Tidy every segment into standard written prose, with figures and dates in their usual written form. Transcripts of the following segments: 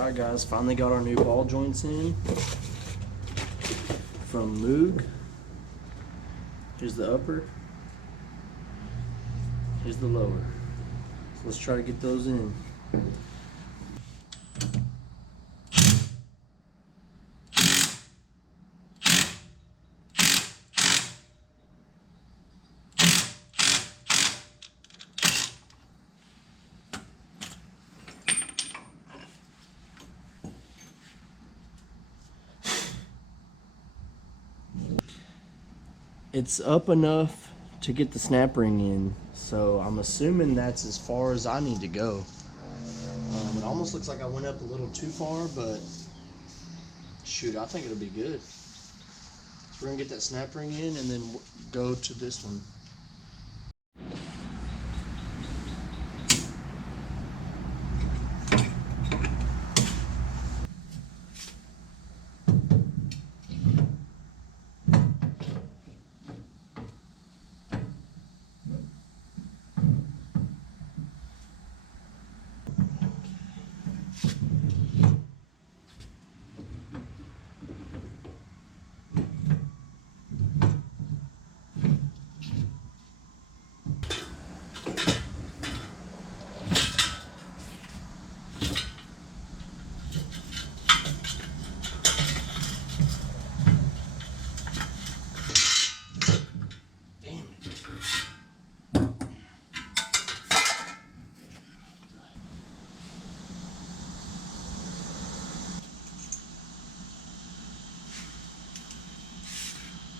Alright guys, finally got our new ball joints in from Moog. Here's the upper, here's the lower. So let's try to get those in. It's up enough to get the snap ring in, so I'm assuming that's as far as I need to go. It almost looks like I went up a little too far, but shoot, I think it'll be good. So we're gonna get that snap ring in and then go to this one.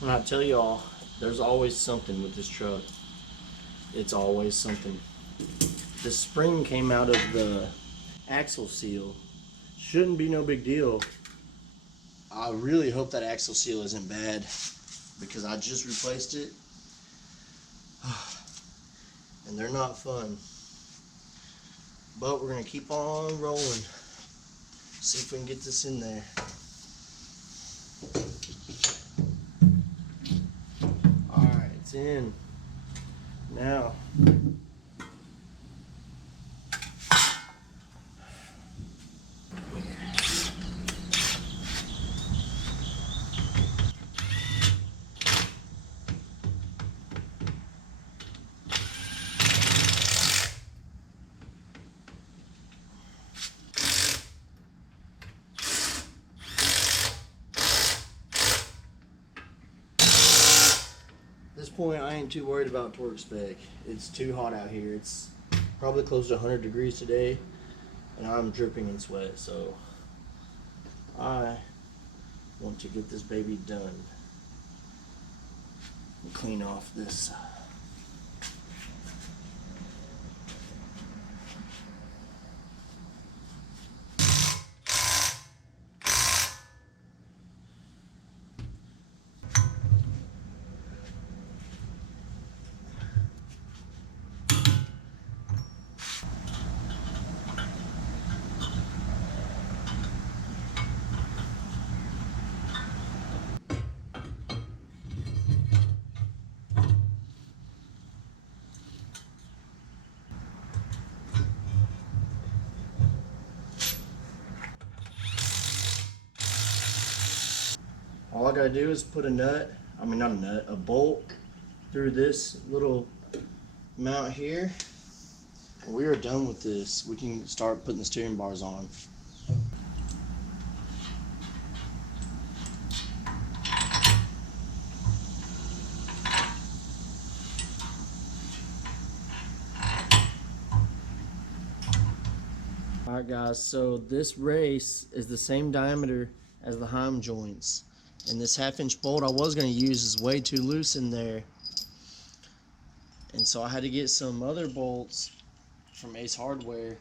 When I tell y'all, there's always something with this truck. It's always something. The spring came out of the axle seal. Shouldn't be no big deal. I really hope that axle seal isn't bad because I just replaced it. And they're not fun. But we're gonna keep on rolling. See if we can get this in there. It's in now. At this point, I ain't too worried about torque spec. It's too hot out here. It's probably close to 100 degrees today, and I'm dripping in sweat, so I want to get this baby done and clean off this. All I gotta do is put a bolt through this little mount here. And we are done with this. We can start putting the steering bars on. Alright guys, so this race is the same diameter as the Heim joints. And this 1/2-inch bolt I was going to use is way too loose in there. And so I had to get some other bolts from Ace Hardware.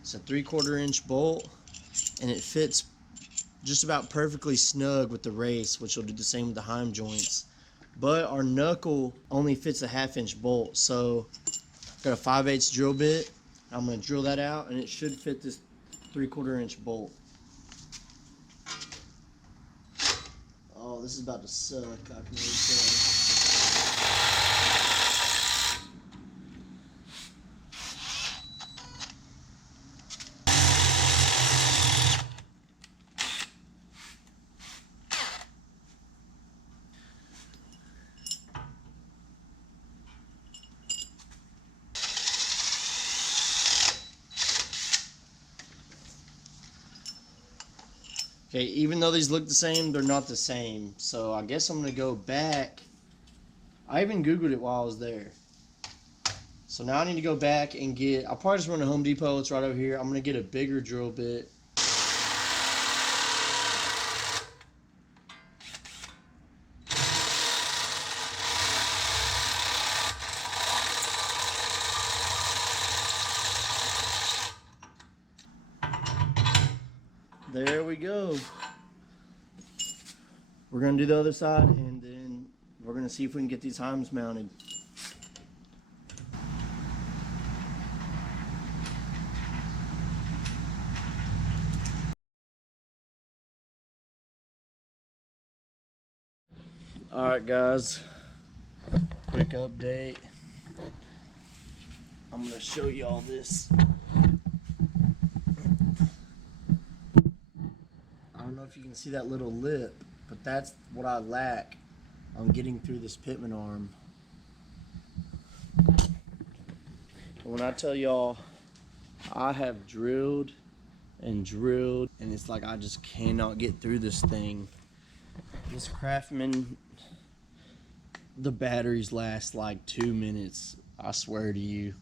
It's a 3/4 inch bolt, and it fits just about perfectly snug with the race, which will do the same with the Heim joints. But our knuckle only fits a 1/2-inch bolt, so I've got a 5/8 drill bit. I'm going to drill that out, and it should fit this 3/4 inch bolt. Oh, this is about to suck, I can already tell. Okay, even though these look the same, they're not the same. So I guess I'm gonna go back. I even Googled it while I was there. So now I need to go back and get, I'll probably just run to Home Depot. It's right over here. I'm gonna get a bigger drill bit. There we go. We're gonna do the other side, and then we're gonna see if we can get these heims mounted. Alright guys, quick update. I'm gonna show you all this. I don't know if you can see that little lip, but that's what I lack on getting through this pitman arm. And when I tell y'all, I have drilled and drilled, and it's like I just cannot get through this thing. This Craftsman, the batteries last like 2 minutes, I swear to you.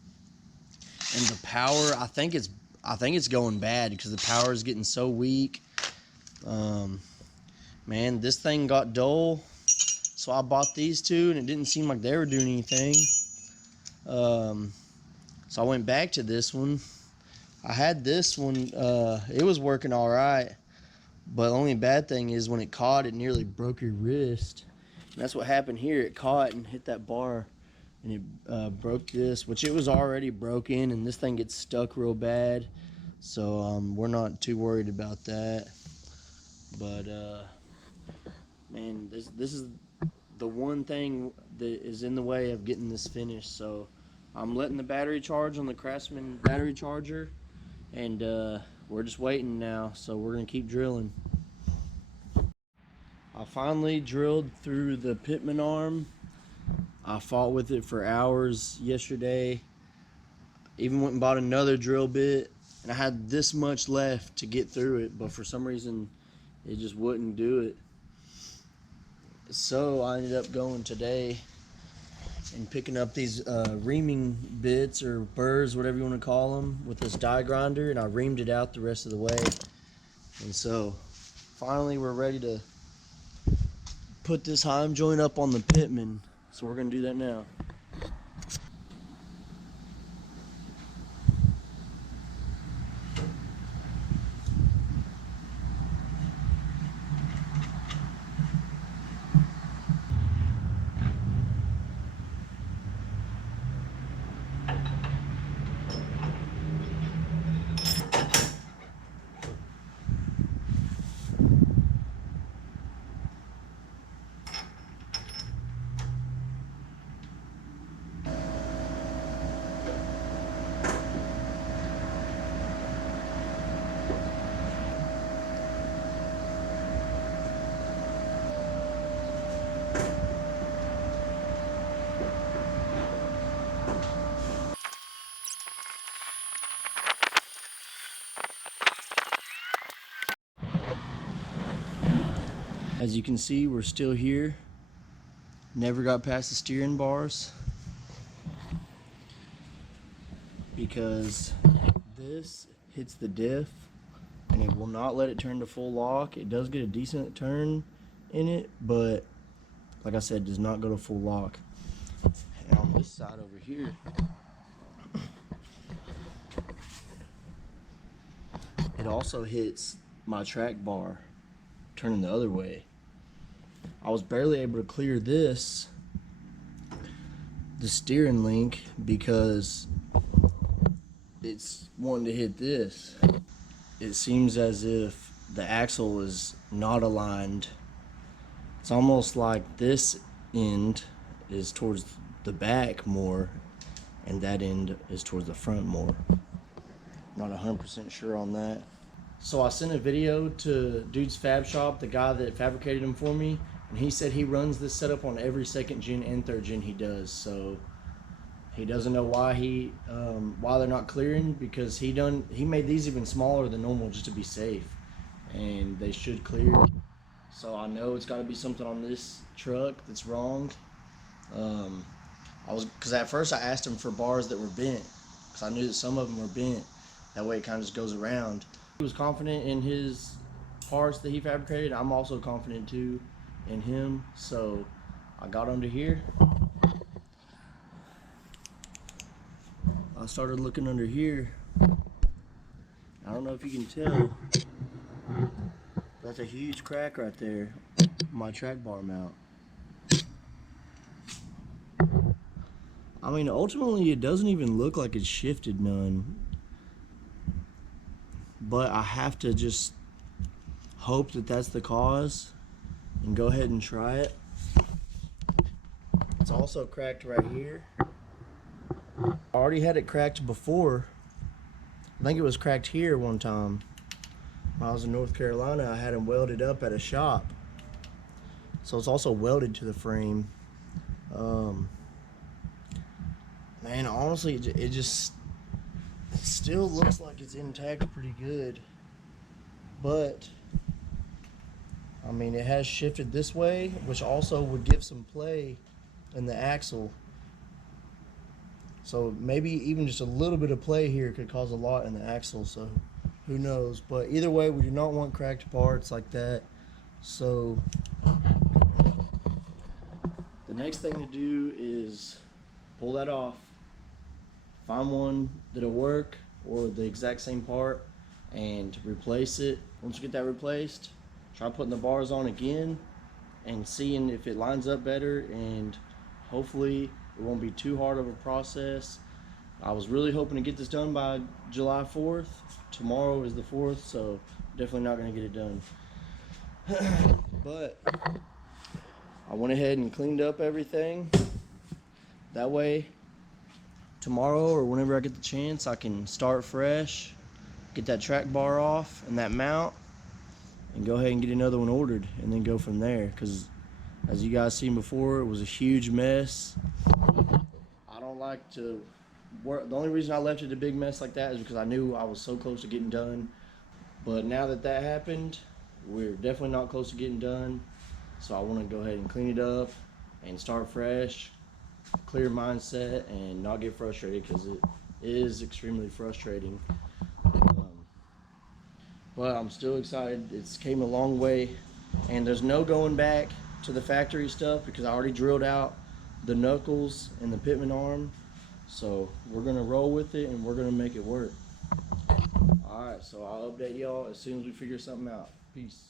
And the power, I think it's going bad because the power is getting so weak. Man, this thing got dull, so I bought these two, and it didn't seem like they were doing anything. So I went back to this one. I had this one, it was working all right, but the only bad thing is when it caught, it nearly broke your wrist. And that's what happened here. It caught and hit that bar, and it broke this, which it was already broken, and this thing gets stuck real bad. So we're not too worried about that. But man, this is the one thing that is in the way of getting this finished. So I'm letting the battery charge on the Craftsman battery charger, and we're just waiting now. So we're gonna keep drilling. I finally drilled through the pitman arm. I fought with it for hours yesterday. Even went and bought another drill bit, and I had this much left to get through it, but for some reason it just wouldn't do it. So I ended up going today and picking up these reaming bits or burrs, whatever you want to call them, with this die grinder, and I reamed it out the rest of the way. And so finally we're ready to put this heim joint up on the pitman. So we're going to do that now. As you can see, we're still here. Never got past the steering bars because this hits the diff and it will not let it turn to full lock. It does get a decent turn in it, but like I said, does not go to full lock. And on this side over here, it also hits my track bar turning the other way. I was barely able to clear the steering link, because it's wanting to hit this. It seems as if the axle is not aligned. It's almost like this end is towards the back more, and that end is towards the front more. Not 100% sure on that. So I sent a video to Dude's Fab Shop, the guy that fabricated them for me, and he said he runs this setup on every 2nd gen and 3rd gen he does. So he doesn't know why why they're not clearing, because he made these even smaller than normal just to be safe. and they should clear. So I know it's got to be something on this truck that's wrong. Because at first I asked him for bars that were bent, because I knew that some of them were bent. That way it kind of just goes around. He was confident in his parts that he fabricated. I'm also confident too in him. So I got under here. I started looking under here. I don't know if you can tell. That's a huge crack right there. My track bar mount. I mean, ultimately, it doesn't even look like it's shifted none. But I have to just hope that that's the cause and go ahead and try it. It's also cracked right here. I already had it cracked before. I think it was cracked here one time. When I was in North Carolina, I had them welded up at a shop. So it's also welded to the frame. Man, honestly, it still looks like it's intact pretty good. But, I mean, it has shifted this way, which also would give some play in the axle. So maybe even just a little bit of play here could cause a lot in the axle. So who knows? But either way, we do not want cracked parts like that. So the next thing to do is pull that off. Find one that'll work or the exact same part and replace it. Once you get that replaced, try putting the bars on again and seeing if it lines up better, and hopefully it won't be too hard of a process. I was really hoping to get this done by July 4th. Tomorrow is the 4th, so definitely not going to get it done. But I went ahead and cleaned up everything. That way, tomorrow or whenever I get the chance, I can start fresh, get that track bar off and that mount, and go ahead and get another one ordered, and then go from there. Because as you guys seen before, it was a huge mess. I don't like to work. The only reason I left it a big mess like that is because I knew I was so close to getting done. But now that that happened, we're definitely not close to getting done. So I want to go ahead and clean it up and start fresh, clear mindset, and not get frustrated, because it is extremely frustrating. But I'm still excited. It's came a long way, and there's no going back to the factory stuff because I already drilled out the knuckles and the pitman arm. So we're gonna roll with it and we're gonna make it work. All right, so I'll update y'all as soon as we figure something out. Peace.